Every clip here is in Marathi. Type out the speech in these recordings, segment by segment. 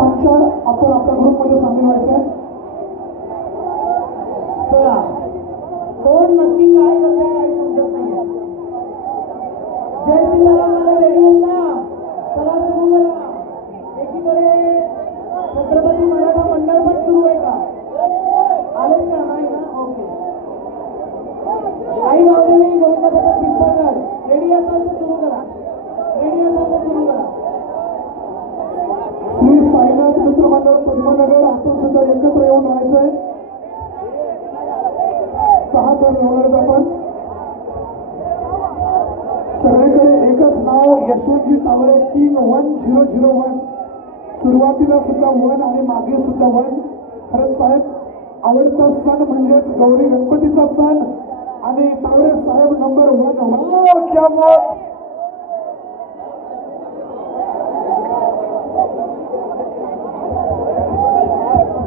पांचाळ आपण आपल्या ग्रुपमध्ये सामील व्हायचंय. चला कोण नक्की काय करते काही समजत नाहीये. जय सीताराम मला रेडी आहेत ना? चला सुरू करा. एकीकडे छत्रपती मराठा मंडळ पण सुरू आहे का? आलेच का? नाही ना? ओके. आई गावदेवी गोविंद पथक पिंपळगड रेडी असाल तर सुरू करा. रेडी असाल तर सुरू करा. श्री साईनाथ मित्रमंडळ पद्मनगर आपण सुद्धा एकत्र येऊन राहायचंय. 6 जण होणार आहेत आपण. सगळीकडे एकच नाव यशवंतजी तावरे किंग 1001. सुरुवातीला सुद्धा 1 आणि मागे सुद्धा 1. खरंच साहेब आवडता सण म्हणजेच गौरी गणपतीचा सण आणि तावरे साहेब नंबर 1. वाव क्या बात.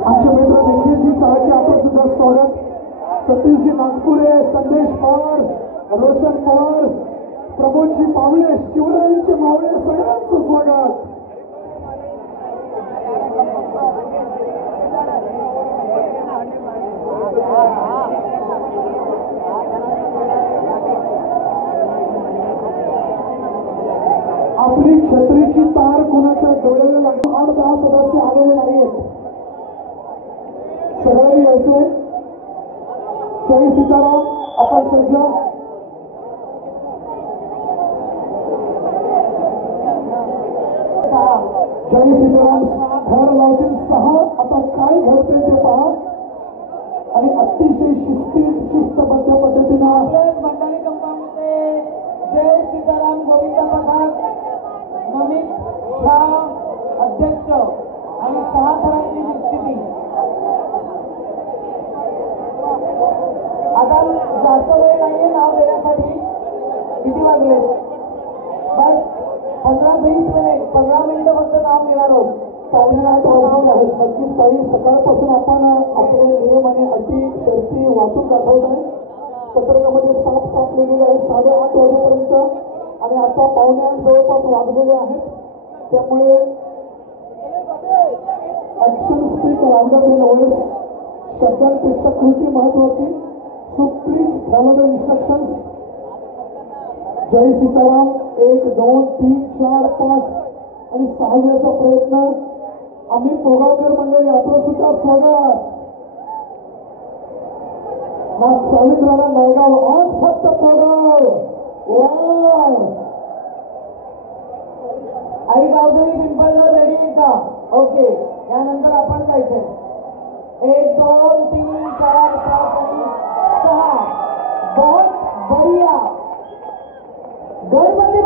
आमचे मित्र निखिलजी चाळके आपण सुद्धा स्वागत. सतीशजी नागपुरे, संदेश पवार, रोशन पवार, प्रमोदजी पावळे, शिवरायांचे मावळे सगळ्यांचं स्वागत. आपली छत्रीची तार कोणाच्या डोळ्याला लागून 8-10 सदस्य आलेले नाहीयेत. सगळ्यांनी यायचंय. जय सीताराम. आपण सज्ज. जय सीताराम. घर लावतील 6. आता काय घडतंय ते पहा आणि अतिशय शिस्तबद्ध पद्धतीनं भंडारी कंपाऊंडचे जय सीताराम गोविंद पथक नमित झा अध्यक्ष आणि 6 थरांची निश्चिती. आता जास्त वेळ नाहीये नाव देण्यासाठी. किती वाजले? बस 15-20 मिनिट. 15 मिनिटं फक्त नाव घेणार आहोत. पाहुण्यात वाजवले आहेत. नक्कीच ताई सकाळपासून आपण आपले नियम आणि अटी शर्ती वाचून दाखवत आहे. पत्रकामध्ये साफ लिहिलेले आहेत 8:30 वाजेपर्यंत आणि आता 7:45 जवळपास वाजलेले आहेत. त्यामुळे action speak louder than words. शब्दांपेक्षा कृती महत्वाची. So please follow the instructions. जय सीताराम. 1 2 3 4 5 आणि 6व्याचा प्रयत्न. आम्ही पोगावकर मंडळी आपलं सुद्धा स्वागत. साविंद्राला नळगाव आज फक्त पोगाव. वाव. आई गावदेवी पिंपळगड रेडी आहे का? ओके. यानंतर आपण जायचंय. 1 2 3 4 5 आणि 6. बहुत बढ़िया. गणपती